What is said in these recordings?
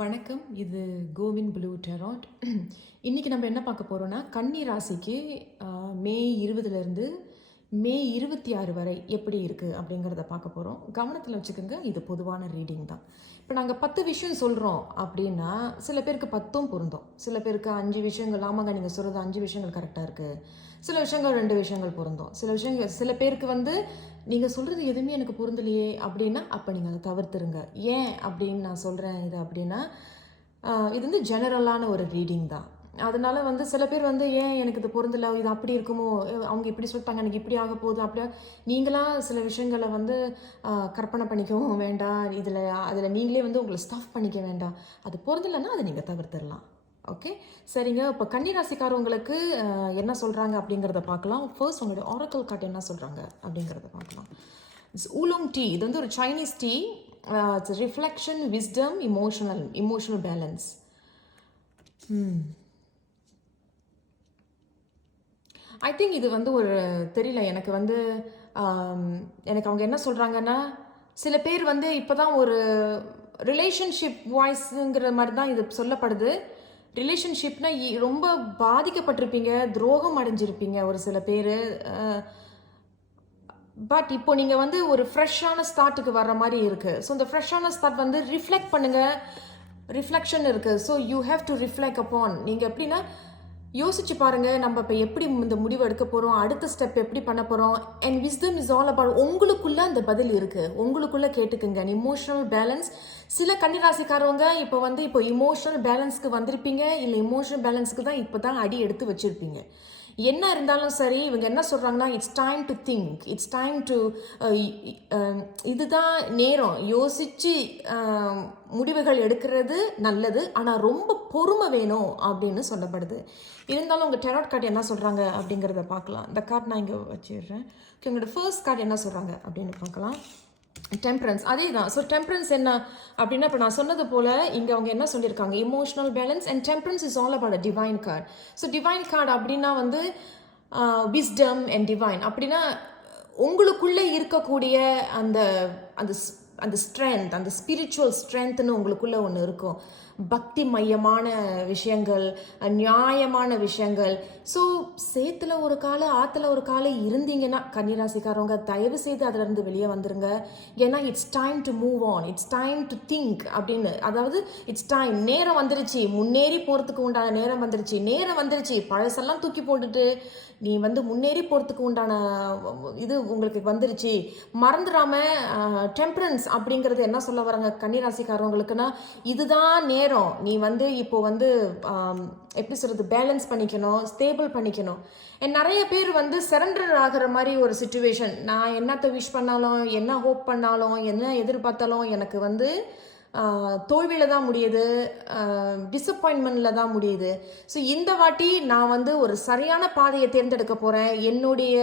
வணக்கம். இது Kovind blue tarot. இன்றைக்கி நம்ம என்ன பார்க்க போகிறோன்னா, கன்னி ராசிக்கு மே 20லேருந்து மே 26 வரை எப்படி இருக்குது அப்படிங்கிறத பார்க்க போகிறோம். கவனத்தில் வச்சுக்கோங்க, இது பொதுவான ரீடிங் தான். இப்போ நாங்கள் 10 விஷயம் சொல்கிறோம் அப்படின்னா சில பேருக்கு 10ம் பொருந்தும், சில பேருக்கு 5 விஷயங்கள். ஆமாங்க, நீங்கள் சொல்கிறது 5 விஷயங்கள் கரெக்டாக இருக்குது, சில விஷயங்கள் 2 விஷயங்கள் பொருந்தும், சில பேருக்கு நீங்கள் சொல்கிறது எதுவுமே எனக்கு பொருந்தலையே அப்படின்னா அப்போ நீங்கள் அதை தவிர்த்துருங்க. ஏன் அப்படின்னு நான் சொல்கிறேன் இது அப்படின்னா, இது ஜெனரலான ஒரு ரீடிங் தான். அதனால சில பேர் ஏன் எனக்கு இது பொருந்தலை, இது அப்படி இருக்குமோ, அவங்க இப்படி சொல்லிட்டாங்க, எனக்கு இப்படி ஆக போகுது, அப்படியா நீங்களா சில விஷயங்களை கற்பனை பண்ணிக்கவும் வேண்டாம். அதில் நீங்களே உங்களை ஸ்டாஃப் பண்ணிக்க வேண்டாம். அது பொருந்தலைன்னா அதை நீங்கள் தவிர்த்துடலாம். ஓகே, சரிங்க. இப்போ கன்னிராசிக்காரவங்களுக்கு என்ன சொல்கிறாங்க அப்படிங்கிறத பார்க்கலாம். ஃபர்ஸ்ட் உங்களுடைய ஆரக்கிள் கார்ட் என்ன சொல்கிறாங்க அப்படிங்கிறத பார்க்கலாம். It's oolong tea. இது ஒரு Chinese tea. It's reflection, wisdom, emotional balance. I think இது ஒரு தெரியல எனக்கு எனக்கு அவங்க என்ன சொல்கிறாங்கன்னா, சில பேர் இப்போ தான் ஒரு ரிலேஷன்ஷிப் வாய்ஸுங்கிற மாதிரி தான் இது சொல்லப்படுது. ரிலேஷன்ஷிப்னா ரொம்ப பாதிக்கப்பட்டிருப்பீங்க, துரோகம் அடைஞ்சிருப்பீங்க ஒரு சில பேர். பட் இப்போ நீங்கள் ஒரு ஃப்ரெஷ்ஷான ஸ்டார்ட்டுக்கு வர்ற மாதிரி இருக்குது. ஸோ இந்த ஃப்ரெஷ்ஷான ஸ்டார்ட் ரிஃப்ளெக்ட் பண்ணுங்கள். ரிஃப்ளெக்ஷன் இருக்குது. So you have to reflect upon. நீங்கள் எப்படின்னா யோசிச்சு பாருங்கள், நம்ம இப்போ எப்படி இந்த முடிவு எடுக்க போகிறோம், அடுத்த ஸ்டெப் எப்படி பண்ண போகிறோம். And wisdom is all about உங்களுக்குள்ளே அந்த பதில் இருக்குது, உங்களுக்குள்ளே கேட்டுக்குங்க. Emotional balance. சில கன்னிராசிக்காரவங்க இப்போ இமோஷனல் பேலன்ஸ்க்கு வந்திருப்பீங்க, இல்லை இமோஷனல் பேலன்ஸுக்கு தான் இப்போ தான் அடி எடுத்து வச்சுருப்பீங்க. என்ன இருந்தாலும் சரி, இவங்க என்ன சொல்கிறாங்கன்னா, it's time to think, it's time to இதுதான் நேரம், யோசித்து முடிவுகள் எடுக்கிறது நல்லது, ஆனால் ரொம்ப பொறுமை வேணும் அப்படின்னு சொல்லப்படுது. இருந்தாலும் உங்கள் டெராட் கார்டு என்ன சொல்கிறாங்க அப்படிங்கிறத பார்க்கலாம். இந்த கார்டு நான் இங்கே வச்சிடுறேன். ஓகே, உங்களோட ஃபர்ஸ்ட் கார்டு என்ன சொல்கிறாங்க அப்படின்னு பார்க்கலாம். டெம்பரன்ஸ். அதே தான். ஸோ டெம்பரன்ஸ் என்ன அப்படின்னா, இப்போ நான் சொன்னது போல் இங்கே அவங்க என்ன சொல்லியிருக்காங்க, emotional balance and temperance is all about divine card. So divine card அப்படின்னா விஸ்டம் அண்ட் டிவைன் அப்படின்னா உங்களுக்குள்ளே இருக்கக்கூடிய அந்த அந்த அந்த ஸ்ட்ரென்த், அந்த ஸ்பிரிச்சுவல் ஸ்ட்ரென்த்னு உங்களுக்குள்ளே ஒன்று இருக்கும். பக்தி மையமான விஷயங்கள், நியாயமான விஷயங்கள். ஸோ சேத்துல ஒரு காலை ஆற்றுல ஒரு காலை இருந்தீங்கன்னா கன்னிராசிக்காரவங்க தயவு செய்து அதிலிருந்து வெளியே வந்துருங்க. ஏன்னா it's time to move on, it's time to think அப்படின்னு. அதாவது இட்ஸ் டைம், நேரம் வந்துருச்சு, முன்னேறி போகிறதுக்கு உண்டான நேரம் வந்துருச்சு. பழசெல்லாம் தூக்கி போட்டுட்டு நீ முன்னேறி போகிறதுக்கு உண்டான இது உங்களுக்கு வந்துருச்சு. மறந்துடாம டெம்பரன்ஸ் அப்படிங்கிறது என்ன சொல்ல வராங்க கன்னிராசிக்காரவங்களுக்குன்னா, இதுதான் நேரம். நீ இப்போ எப்படி சொல்கிறது, பேலன்ஸ் பண்ணிக்கணும், ஸ்டேபிள் பண்ணிக்கணும். நிறைய பேர் சரண்டர் ஆகிற மாதிரி ஒரு சிச்சுவேஷன். நான் என்னத்தை விஷ் பண்ணாலும், என்ன ஹோப் பண்ணாலும், என்ன எதிர்பார்த்தாலும் எனக்கு தோல்வியில் தான் முடியுது, டிசப்பாயின்மெண்ட்டில் தான் முடியுது. ஸோ இந்த வாட்டி நான் ஒரு சரியான பாதையை தேர்ந்தெடுக்க போகிறேன். என்னுடைய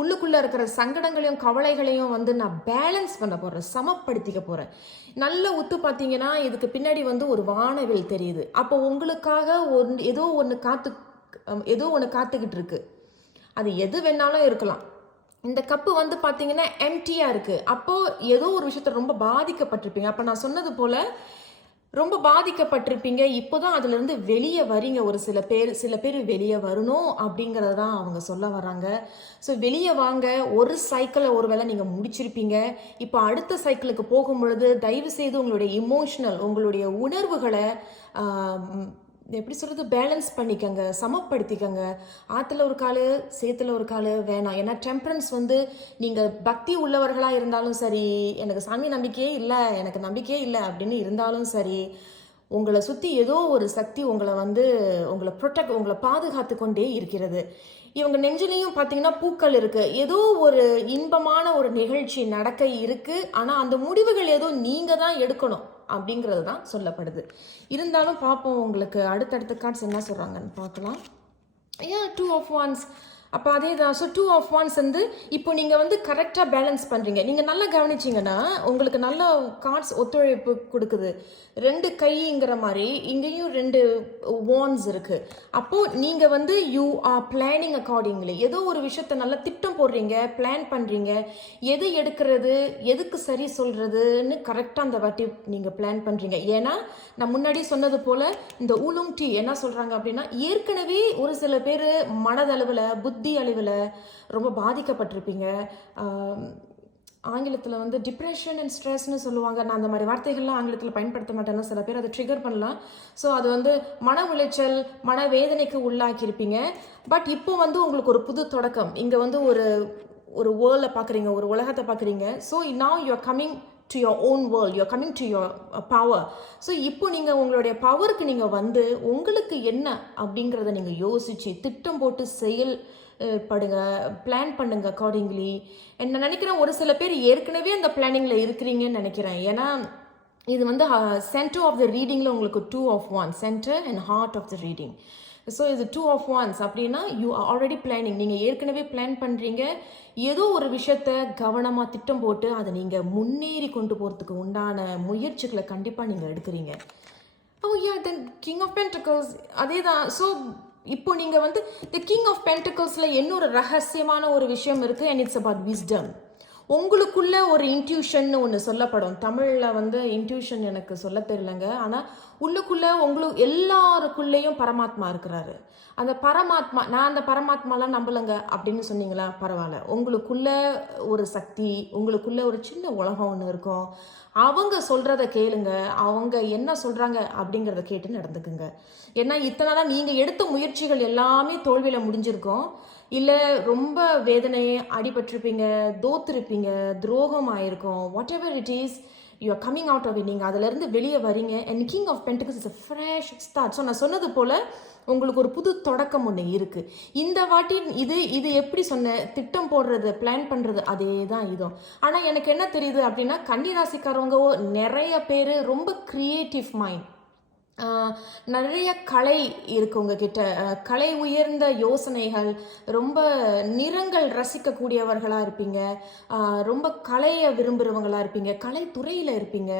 உள்ளுக்குள்ளே இருக்கிற சங்கடங்களையும் கவலைகளையும் நான் பேலன்ஸ் பண்ண போகிறேன், சமப்படுத்திக்க போகிறேன். நல்ல உத்து பார்த்தீங்கன்னா இதுக்கு பின்னாடி ஒரு வானவில் தெரியுது. அப்போ உங்களுக்காக ஏதோ ஒன்று காத்துக்கிட்டு இருக்கு. அது எது வேணாலும் இருக்கலாம். இந்த கப்பு பார்த்தீங்கன்னா எம்டியாக இருக்குது. அப்போது ஏதோ ஒரு விஷயத்தை ரொம்ப பாதிக்கப்பட்டிருப்பீங்க. அப்போ நான் சொன்னது போல் ரொம்ப பாதிக்கப்பட்டிருப்பீங்க. இப்போ தான் அதுலேருந்து வெளியே வரீங்க. சில பேர் வெளியே வரணும் அப்படிங்கிறத தான் அவங்க சொல்ல வராங்க. ஸோ வெளியே வாங்க. ஒரு சைக்கிளை ஒரு வேளை நீங்கள் முடிச்சிருப்பீங்க. இப்போ அடுத்த சைக்கிளுக்கு போகும் பொழுது தயவு செய்து உங்களுடைய உணர்வுகளை எப்படி சொல்கிறது, பேலன்ஸ் பண்ணிக்கங்க, சமப்படுத்திக்கங்க. ஆற்றுல ஒரு கால் சேத்துல ஒரு கால் வேணாம். ஏன்னா டெம்பரன்ஸ் நீங்கள் பக்தி உள்ளவர்களாக இருந்தாலும் சரி, எனக்கு சாமி நம்பிக்கையே இல்லை அப்படின்னு இருந்தாலும் சரி, உங்களை சுற்றி ஏதோ ஒரு சக்தி உங்களை பாதுகாத்து கொண்டே இருக்கிறது. இவங்க நெஞ்சிலையும் பார்த்தீங்கன்னா பூக்கள் இருக்குது. ஏதோ ஒரு இன்பமான ஒரு நிகழ்ச்சி நடக்க இருக்குது. ஆனால் அந்த முடிவுகள் ஏதோ நீங்கள் தான் எடுக்கணும் அப்படிங்கிறது தான் சொல்லப்படுது. இருந்தாலும் பார்ப்போம் உங்களுக்கு அடுத்தடுத்த கார்ட்ஸ் என்ன சொல்கிறாங்கன்னு பார்க்கலாம். 2 of Wands. அப்போ அதே தான். ஸோ 2 of wands வந்து இப்போ நீங்கள் வந்து கரெக்டாக பேலன்ஸ் பண்ணுறீங்க. நீங்கள் நல்லா கவனிச்சிங்கன்னா உங்களுக்கு நல்ல கார்ட்ஸ் ஒத்துழைப்பு கொடுக்குது. 2 கைங்கிற மாதிரி இங்கேயும் 2 wands இருக்குது. அப்போது நீங்கள் வந்து யூ ஆர் பிளானிங் அக்கார்டிங்லி. ஏதோ ஒரு விஷயத்த நல்லா திட்டம் போடுறீங்க, பிளான் பண்ணுறீங்க. எது எடுக்கிறது, எதுக்கு சரி சொல்கிறதுன்னு கரெக்டாக அந்த வாட்டி நீங்கள் பிளான் பண்ணுறீங்க. ஏன்னா நான் முன்னாடி சொன்னது போல் இந்த ஊலுங் டீ என்ன சொல்கிறாங்க அப்படின்னா, ஏற்கனவே ஒரு சில பேர் மனதளவில் புத்தி அளவில் ரொம்ப பாதிக்கப்பட்டிருப்பீங்க. ஆங்கிலத்தில் வந்து டிப்ரெஷன் அண்ட் ஸ்ட்ரெஸ்ன்னு சொல்லுவாங்க. நான் அந்த மாதிரி வார்த்தைகள்லாம் ஆங்கிலத்தில் பயன்படுத்த மாட்டேன்னா சில பேர் அதை ட்ரிகர் பண்ணலாம். ஸோ அது வந்து மன உளைச்சல், மன வேதனைக்கு உள்ளாக்கியிருப்பீங்க. பட் இப்போ வந்து உங்களுக்கு ஒரு புது தொடக்கம். இங்கே வந்து ஒரு வேர்ல்டை பார்க்குறீங்க, ஒரு உலகத்தை பார்க்குறீங்க. So now you are coming to your own world, you're coming to your power. So இப்போ நீங்கள் உங்களுடைய பவருக்கு நீங்கள் வந்து உங்களுக்கு என்ன அப்படிங்கிறத நீங்கள் யோசித்து திட்டம் போட்டு செயல்படுங்க, பிளான் பண்ணுங்க அக்கார்டிங்லி. என்ன நினைக்கிறேன், ஒரு சில பேர் ஏற்கனவே அந்த பிளானிங்கில் இருக்கிறீங்கன்னு நினைக்கிறேன். ஏன்னா இது வந்து சென்டர் ஆஃப் த ரீடிங்கில் உங்களுக்கு 2 of wands, centre and heart of the reading. So இது 2 of wands அப்படின்னா யூ ஆர் ஆல்ரெடி பிளானிங். நீங்கள் ஏற்கனவே பிளான் பண்ணுறீங்க. ஏதோ ஒரு விஷயத்த கவனமாக திட்டம் போட்டு அதை நீங்கள் முன்னேறி கொண்டு போகிறதுக்கு உண்டான முயற்சிகளை கண்டிப்பாக நீங்கள் எடுக்கிறீங்க. ஓ யா, தென் கிங் ஆஃப் பென்டிகல்ஸ் அதே தான். ஸோ இப்போ நீங்கள் வந்து த கிங் ஆஃப் பென்டிகல்ஸில் இன்னொரு ரகசியமான ஒரு விஷயம் இருக்குது. And it's about wisdom. உங்களுக்குள்ள ஒரு இன்ட்யூஷன் ஒன்று சொல்லப்படும். தமிழில் வந்து இன்ட்யூஷன் எனக்கு சொல்ல தெரியலங்க. ஆனால் உள்ளுக்குள்ளே எல்லாருக்குள்ளேயும் பரமாத்மா இருக்கிறாரு. அந்த பரமாத்மா, நான் அந்த பரமாத்மாலாம் நம்பலைங்க அப்படின்னு சொன்னீங்களா, பரவாயில்ல. உங்களுக்குள்ள ஒரு சக்தி, உங்களுக்குள்ள ஒரு சின்ன உலகம் ஒன்று இருக்கும். அவங்க சொல்கிறத கேளுங்க, அவங்க என்ன சொல்கிறாங்க அப்படிங்கிறத கேட்டு நடந்துக்குங்க. ஏன்னா இத்தனை நாளாக நீங்கள் எடுத்த முயற்சிகள் எல்லாமே தோல்வியில் முடிஞ்சிருக்கும். இல்லை ரொம்ப வேதனை அடிபட்டிருப்பீங்க, தோத்துருப்பீங்க, துரோகம் ஆயிருக்கும். Whatever it is, you are coming out of it. நீங்கள் அதிலேருந்து வெளியே வரீங்க. And king of pentacles is a fresh start. So நான் சொன்னது போல் உங்களுக்கு ஒரு புது தொடக்கம் ஒன்று இருக்குது. இந்த வாட்டி இது எப்படி சொன்ன, திட்டம் போடுறது, பிளான் பண்ணுறது அதே தான் இதுவும். ஆனால் எனக்கு என்ன தெரியுது அப்படின்னா, கன்னி ராசிக்காரவங்க நிறைய பேர் ரொம்ப க்ரியேட்டிவ் மைண்ட், நிறைய கலை இருக்குது உங்ககிட்ட. கலை உயர்ந்த யோசனைகள், ரொம்ப நிறங்கள் ரசிக்கக்கூடியவர்களாக இருப்பீங்க. ரொம்ப கலையை விரும்புகிறவங்களாக இருப்பீங்க, கலைத்துறையில் இருப்பீங்க.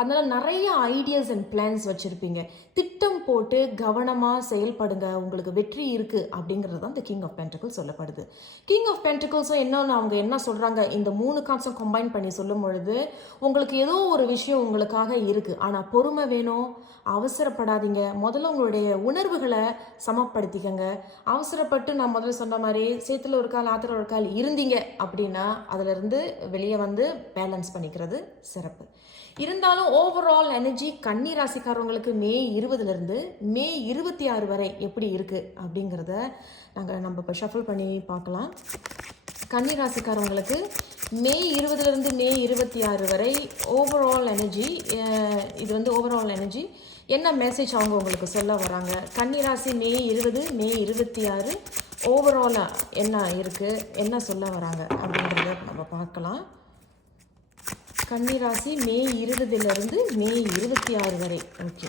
அதனால் நிறைய ஐடியாஸ் அண்ட் பிளான்ஸ் வச்சுருப்பீங்க. திட்டம் போட்டு கவனமாக செயல்படுங்க, உங்களுக்கு வெற்றி இருக்குது அப்படிங்கிறது தான் இந்த கிங் ஆஃப் பென்டிகல்ஸ் சொல்லப்படுது. கிங் ஆஃப் பென்டிகல்ஸும் என்னன்னு அவங்க என்ன சொல்கிறாங்க, இந்த 3 கான்ஸும் கம்பைன் பண்ணி சொல்லும் பொழுது உங்களுக்கு ஏதோ ஒரு விஷயம் உங்களுக்காக இருக்குது. ஆனால் பொறுமை வேணும், அவசரப்படாதீங்க. முதல்ல உங்களுடைய உணர்வுகளை சமப்படுத்திக்கங்க. அவசரப்பட்டு நான் முதல்ல சொன்ன மாதிரி சேத்துல ஒரு கால் ஆத்துல ஒரு கால் இருந்தீங்க அப்படின்னா அதிலிருந்து வெளியே வந்து பேலன்ஸ் பண்ணிக்கிறது சிறப்பு. இருந்தாலும் ஓவரால் எனர்ஜி கன்னி ராசிக்காரவங்களுக்கு மே 20 மே 26 வரை எப்படி இருக்குது அப்படிங்கிறத நம்ம இப்போ ஷஃபிள் பண்ணி பார்க்கலாம். கன்னி ராசிக்காரவங்களுக்கு மே 20 மே 26 வரை ஓவரால் எனர்ஜி, இது வந்து ஓவரால் எனர்ஜி என்ன மெசேஜ் அவங்க உங்களுக்கு சொல்ல வராங்க. கன்னிராசி மே 20 மே 26 ஓவராலாக என்ன இருக்குது, என்ன சொல்ல வராங்க அப்படின்றத நம்ம பார்க்கலாம். கன்னிராசி மே 20 மே 26 வரை ஓகே,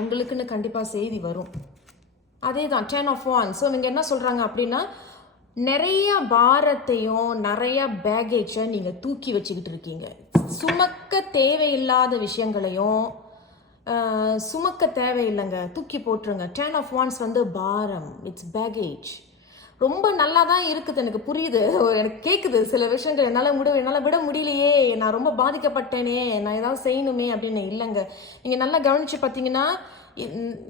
உங்களுக்குன்னு கண்டிப்பாக செய்தி வரும். அதே தான் 10 of wands. ஸோ நீங்கள் என்ன சொல்கிறாங்க அப்படின்னா, நிறைய பாரத்தையும் நிறைய பேகேஜை நீங்கள் தூக்கி வச்சுக்கிட்டு இருக்கீங்க. சுமக்க தேவையில்லாத விஷயங்களையும் சுமக்க தேவையில்லைங்க, தூக்கி போட்டுருங்க. 10 of wands வந்து பாரம், இட்ஸ் பேகேஜ். ரொம்ப நல்லா தான் இருக்குது, எனக்கு புரியுது, எனக்கு கேட்குது சில விஷயங்கள். என்னால் விட முடியலையே, நான் ரொம்ப பாதிக்கப்பட்டேனே, நான் ஏதாவது செய்யணுமே அப்படின்னு. இல்லைங்க, நீங்கள் நல்லா கவனித்து பார்த்தீங்கன்னா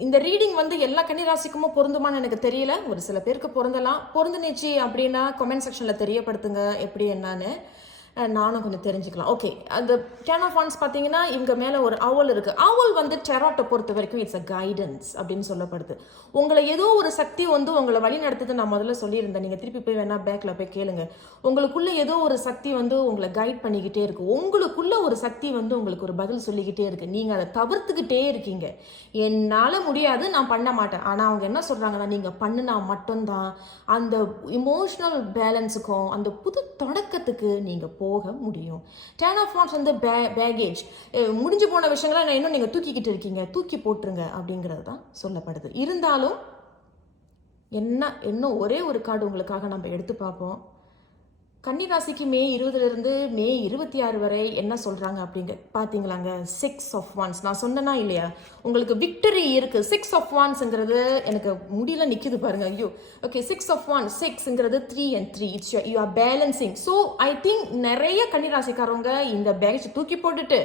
இந்த ரீடிங் வந்து எல்லா கன்னிராசிக்குமோ பொருந்துமான்னு எனக்கு தெரியல. ஒரு சில பேருக்கு பொருந்தலாம். பொருந்துனுச்சு அப்படின்னா கமெண்ட் செக்ஷனில் தெரியப்படுத்துங்க எப்படி என்னன்னு, நானும் கொஞ்சம் தெரிஞ்சுக்கலாம். ஓகே, அந்த 10 of wands பார்த்தீங்கன்னா இவங்க மேலே ஒரு அவல் இருக்குது. அவல் வந்து டெராட்டை பொறுத்த வரைக்கும் இட்ஸ் அ கைடன்ஸ் அப்படின்னு சொல்லப்படுது. உங்களை ஏதோ ஒரு சக்தி வந்து உங்களை வழி நடத்துது. நான் முதல்ல சொல்லியிருந்தேன், நீங்கள் திருப்பி போய் வேணா பேக்கில் போய் கேளுங்க. உங்களுக்குள்ள ஏதோ ஒரு சக்தி வந்து உங்களை கைட் பண்ணிக்கிட்டே இருக்கு. உங்களுக்குள்ள ஒரு சக்தி வந்து உங்களுக்கு ஒரு பதில் சொல்லிக்கிட்டே இருக்கு. நீங்கள் அதை தவிர்த்துக்கிட்டே இருக்கீங்க. என்னால் முடியாது, நான் பண்ண மாட்டேன். ஆனால் அவங்க என்ன சொல்கிறாங்கன்னா, நீங்கள் பண்ணினா மட்டும்தான் அந்த இமோஷனல் பேலன்ஸுக்கும் அந்த புது தொடக்கத்துக்கு நீங்கள் போக முடியும். 10 of wands வந்து பேகேஜ், முடிஞ்சு போன விஷயங்களை நான் இன்னும் நீங்கள் தூக்கிக்கிட்டு இருக்கீங்க, தூக்கி போட்டுருங்க அப்படிங்கிறது தான் சொல்லப்படுது. இருந்தாலும் இன்னும் ஒரே ஒரு கார்டு உங்களுக்காக நம்ம எடுத்து பார்ப்போம். கன்னிராசிக்கு மே 20லிருந்து மே 26 வரை என்ன சொல்றாங்க அப்படிங்க பார்த்தீங்களாங்க? 6 ஆஃப் வான்ஸ். நான் சொன்னேனா இல்லையா? உங்களுக்கு விக்டரி இருக்கு. 6 ஆஃப் வான்ஸ்ங்கிறது எனக்கு முடியல நிக்குது பாருங்க. ஐயோ. ஓகே, 6 ஆஃப் வான்ஸ் 6ங்கிறது 3 and 3. It's you are balancing. So I think நிறைய கன்னிராசிக்காரவங்க இந்த பேலன்ஸ் தூக்கி போட்டுட்டு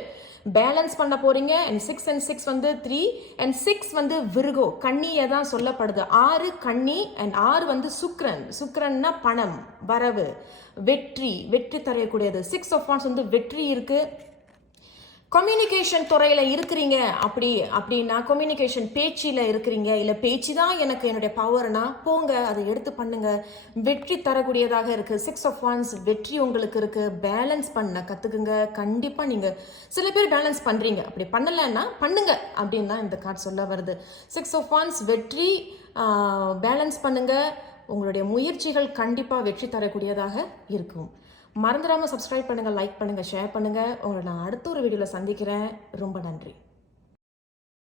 பேலன்ஸ் பண்ண போறீங்க. அண்ட் 6 and 6 வந்து 3 and 6 வந்து விருகோ, கன்னியை தான் சொல்லப்படுது. 6 கன்னி and 6 வந்து சுக்கிரன். சுக்கிரன்னா பணம், வரவு, வெற்றி தரக்கூடியது. 6 ஆஃப் வான்ஸ் வந்து வெற்றி இருக்கு. கம்யூனிகேஷன் துறையில இருக்கிறீங்க அப்படின்னா கம்யூனிகேஷன் பேச்சில் இருக்கிறீங்க, இல்லை பேச்சு தான் எனக்கு என்னுடைய பவர்னா போங்க, அதை எடுத்து பண்ணுங்க, வெற்றி தரக்கூடியதாக இருக்கு. 6 ஆஃப் வான்ஸ் வெற்றி உங்களுக்கு இருக்கு. பேலன்ஸ் பண்ண கத்துக்குங்க. கண்டிப்பா நீங்க சில பேர் பேலன்ஸ் பண்றீங்க, அப்படி பண்ணலைன்னா பண்ணுங்க அப்படின்னு தான் இந்த கார்டு சொல்ல வருது. 6 ஆஃப் வான்ஸ் வெற்றி, பேலன்ஸ் பண்ணுங்க. உங்களுடைய முயற்சிகள் கண்டிப்பா வெற்றி தரக்கூடியதாக இருக்கும். மறந்துடாம சப்ஸ்கிரைப் பண்ணுங்க, லைக் பண்ணுங்க, ஷேர் பண்ணுங்க. உங்களை நான் அடுத்த ஒரு வீடியோல சந்திக்கிறேன். ரொம்ப நன்றி.